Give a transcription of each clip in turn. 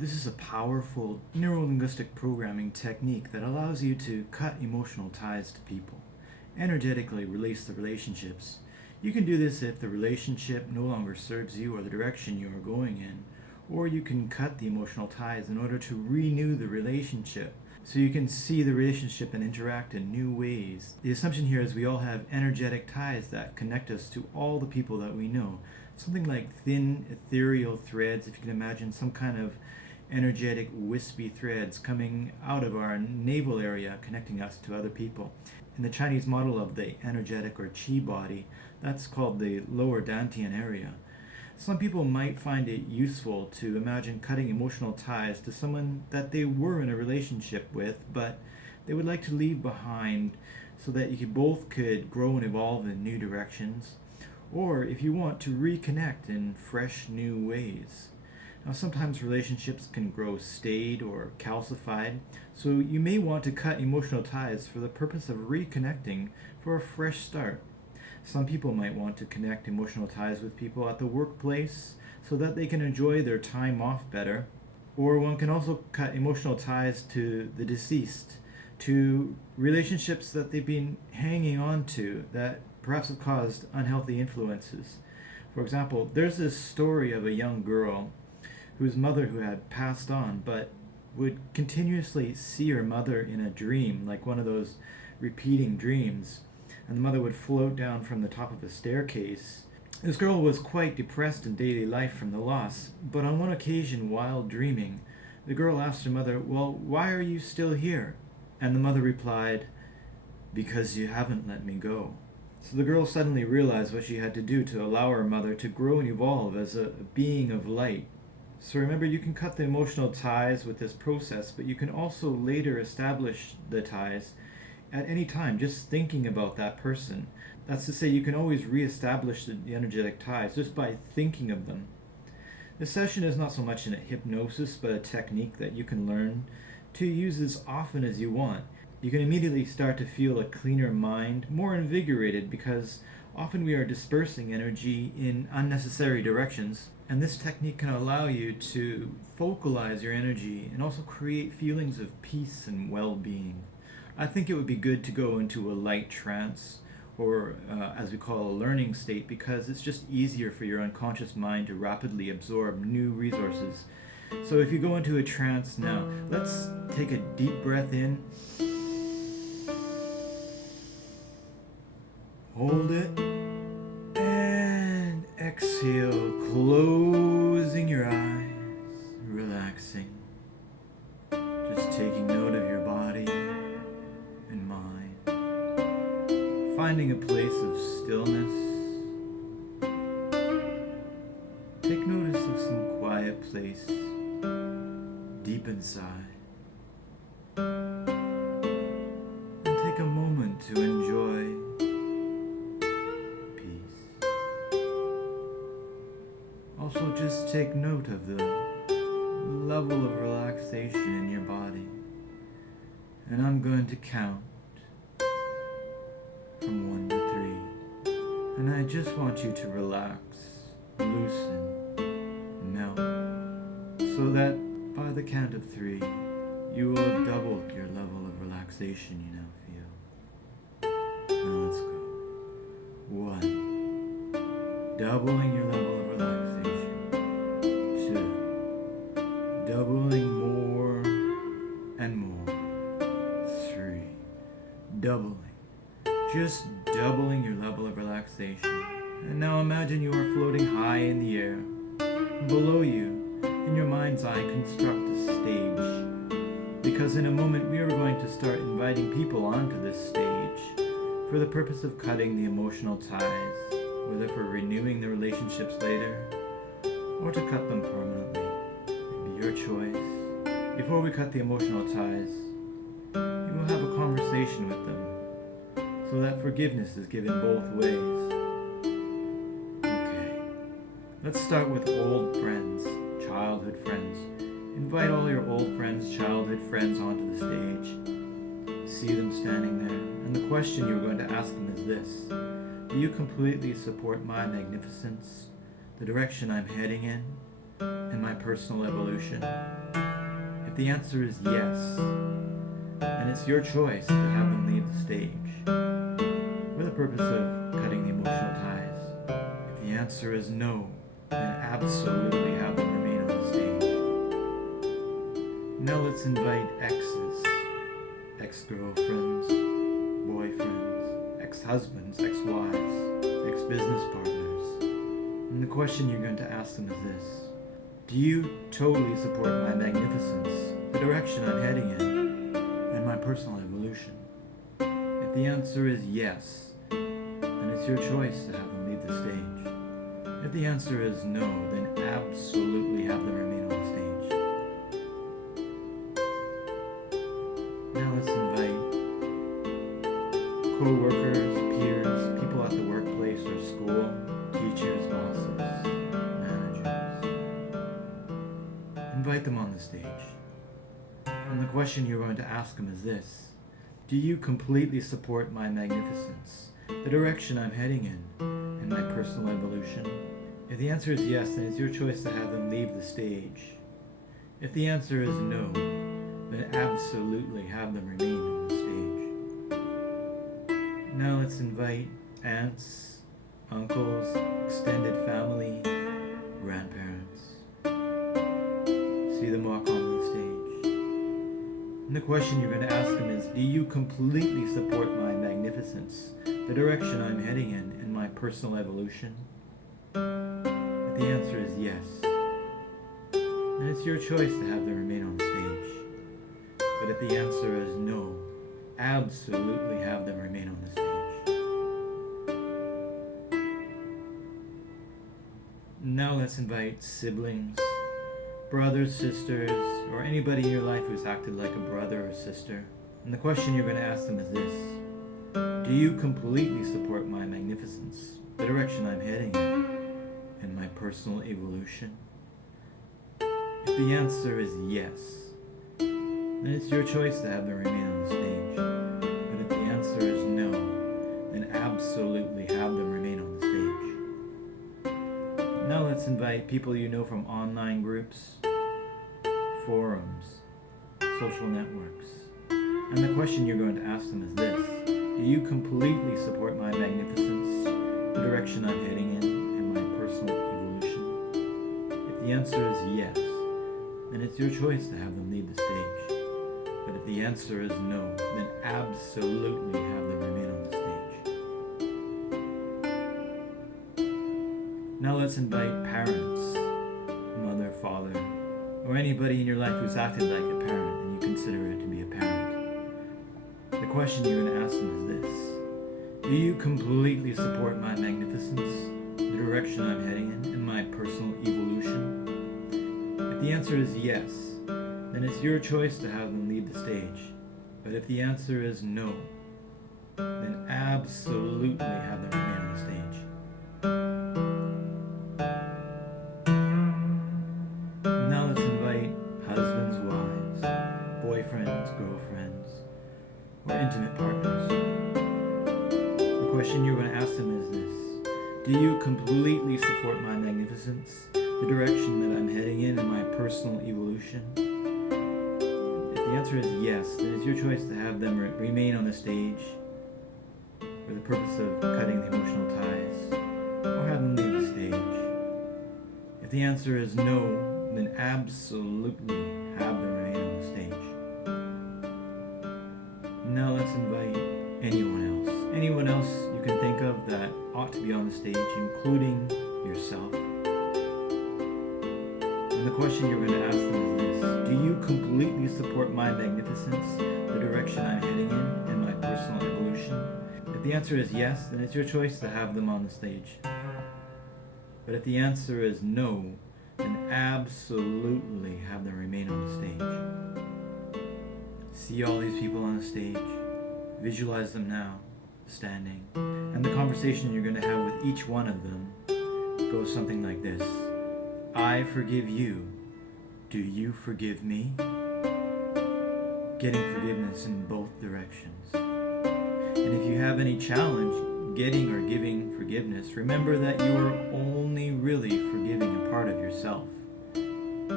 This is a powerful neuro-linguistic programming technique that allows you to cut emotional ties to people, energetically release the relationships. You can do this if the relationship no longer serves you or the direction you are going in, or you can cut the emotional ties in order to renew the relationship so you can see the relationship and interact in new ways. The assumption here is we all have energetic ties that connect us to all the people that we know. Something like thin ethereal threads, if you can imagine some kind of energetic wispy threads coming out of our navel area connecting us to other people. In the Chinese model of the energetic or qi body, that's called the lower dantian area. Some people might find it useful to imagine cutting emotional ties to someone that they were in a relationship with, but they would like to leave behind so that you both could grow and evolve in new directions, or if you want to reconnect in fresh new ways. Now, sometimes relationships can grow staid or calcified, so you may want to cut emotional ties for the purpose of reconnecting for a fresh start. Some people might want to connect emotional ties with people at the workplace so that they can enjoy their time off better. Or one can also cut emotional ties to the deceased, to relationships that they've been hanging on to that perhaps have caused unhealthy influences. For example, there's this story of a young girl whose mother who had passed on but would continuously see her mother in a dream, like one of those repeating dreams, and the mother would float down from the top of a staircase. This girl was quite depressed in daily life from the loss, but on one occasion while dreaming, the girl asked her mother, "Well, why are you still here?" And the mother replied, "Because you haven't let me go." So the girl suddenly realized what she had to do to allow her mother to grow and evolve as a being of light. So remember, you can cut the emotional ties with this process, but you can also later establish the ties at any time, just thinking about that person. That's to say, you can always reestablish the energetic ties just by thinking of them. This session is not so much in a hypnosis, but a technique that you can learn to use as often as you want. You can immediately start to feel a cleaner mind, more invigorated, because often we are dispersing energy in unnecessary directions, and this technique can allow you to focalize your energy and also create feelings of peace and well-being. I think it would be good to go into a light trance, or as we call a learning state, because it's just easier for your unconscious mind to rapidly absorb new resources. So if you go into a trance now, let's take a deep breath in. Hold it, and exhale, closing your eyes, relaxing, just taking note of your body and mind, finding a place of stillness. Take notice of some quiet place deep inside, and take a moment to enjoy peace. Also, just take note of the level of relaxation in your body, and I'm going to count from 1 to 3, and I just want you to relax, loosen, melt, so that by the count of 3, you will have doubled your level of relaxation you now feel. Now let's go. 1, doubling your level of relaxation. 2, doubling more and more. 3, doubling. Just doubling your level of relaxation. And now imagine you are floating high in the air. Below you, in your mind's eye, construct a stage. Because in a moment we are going to start inviting people onto this stage for the purpose of cutting the emotional ties, whether for renewing the relationships later or to cut them permanently. It'll be your choice. Before we cut the emotional ties, you will have a conversation with them so that forgiveness is given both ways. Okay, let's start with old friends, childhood friends. Invite all your old friends, childhood friends onto the stage. See them standing there, and the question you're going to ask them is this: do you completely support my magnificence, the direction I'm heading in? in my personal evolution? If the answer is yes, then it's your choice to have them leave the stage for the purpose of cutting the emotional ties. If the answer is no, then absolutely have them remain on the stage. Now let's invite exes, ex-girlfriends, boyfriends, ex-husbands, ex-wives, ex-business partners. And the question you're going to ask them is this: do you totally support my magnificence, the direction I'm heading in, and my personal evolution? If the answer is yes, then it's your choice to have them leave the stage. If the answer is no, then absolutely have them remain on the stage. Now let's invite co-workers, peers, people at the workplace or school, teachers, bosses, managers. Invite them on the stage. And the question you're going to ask them is this: do you completely support my magnificence, the direction I'm heading in, and my personal evolution? If the answer is yes, then it's your choice to have them leave the stage. If the answer is no, then absolutely have them remain on the stage. Now let's invite aunts, uncles, extended family, grandparents. See them walk onto the stage. And the question you're going to ask them is: do you completely support my magnificence, the direction I'm heading in my personal evolution? If the answer is yes, then it's your choice to have them remain on the stage. But if the answer is no, absolutely have them remain on the stage. Now let's invite siblings, brothers, sisters, or anybody in your life who's acted like a brother or sister. And the question you're going to ask them is this: do you completely support my magnificence, the direction I'm heading in, and my personal evolution? If the answer is yes, then it's your choice to have them remain on the stage. But if the answer is no, then absolutely have them remain on the stage. Now let's invite people you know from online groups, forums, social networks. And the question you're going to ask them is this: do you completely support my magnificence, the direction I'm heading in, and my personal evolution? If the answer is yes, then it's your choice to have them leave the stage. But if the answer is no, then absolutely have them remain on the stage. Now let's invite parents, mother, father, or anybody in your life who's acted like a parent and you consider it to be a parent. The question you're going to ask them is this: do you completely support my magnificence, the direction I'm heading in, and my personal evolution? If the answer is yes, then it's your choice to have them leave the stage. But if the answer is no, then absolutely have them remain on the stage. Now let's invite husbands, wives, boyfriends, girlfriends, or intimate partners. The question you're going to ask them is this: do you completely support my magnificence, the direction that I'm heading in, and my personal evolution? If the answer is yes, then it's your choice to have them remain on the stage for the purpose of cutting the emotional ties, or have them leave the stage. If the answer is no, then absolutely have them remain on the stage. Now let's invite anyone else you can think of that ought to be on the stage, including yourself. And the question you're going to ask them is this: do you completely support my magnificence, the direction I'm heading in, and my personal evolution? If the answer is yes, then it's your choice to have them on the stage. But if the answer is no, then absolutely have them remain on the stage. See all these people on the stage. Visualize them now, standing. And the conversation you're going to have with each one of them goes something like this: I forgive you. Do you forgive me? Getting forgiveness in both directions. And if you have any challenge getting or giving forgiveness, remember that you are only really forgiving a part of yourself.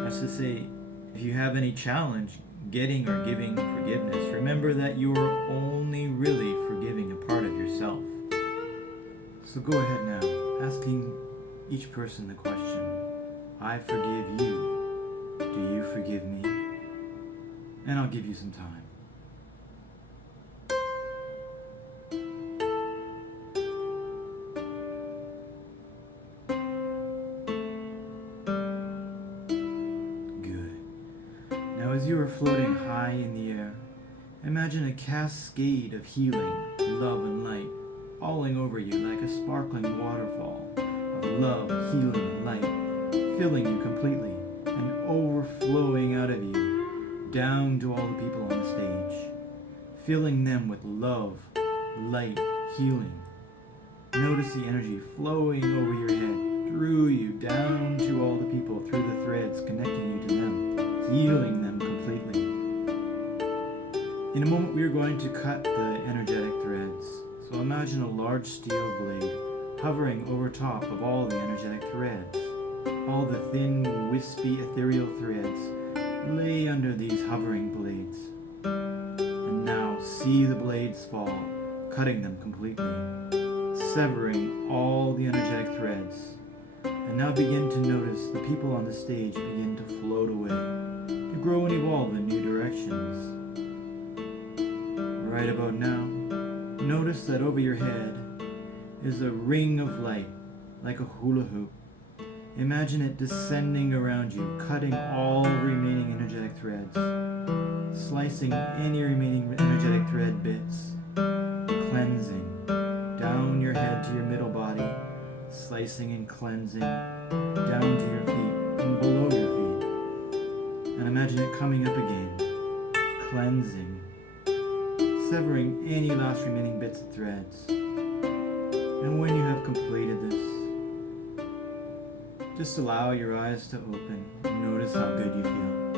That's to say, if you have any challenge getting or giving forgiveness, remember that you are only really forgiving a part of yourself. So go ahead now, asking each person the question, I forgive you. Do you forgive me? And I'll give you some time. As you are floating high in the air, imagine a cascade of healing, love, and light falling over you like a sparkling waterfall of love, healing, and light, filling you completely and overflowing out of you down to all the people on the stage, filling them with love, light, healing. Notice the energy flowing over your head, through you, down to all the people, through the threads connecting you to them, healing them completely. In a moment we are going to cut the energetic threads. So imagine a large steel blade hovering over top of all the energetic threads. All the thin, wispy, ethereal threads lay under these hovering blades. And now see the blades fall, cutting them completely, severing all the energetic threads. And now begin to notice the people on the stage begin to float away, to grow and evolve in new directions. Right about now, notice that over your head is a ring of light, like a hula hoop. Imagine it descending around you, cutting all remaining energetic threads, slicing any remaining energetic thread bits, cleansing down your head to your middle body, slicing and cleansing down to your feet and below your feet. And imagine it coming up again, cleansing, severing any last remaining bits of threads. And when you have completed this, just allow your eyes to open and notice how good you feel.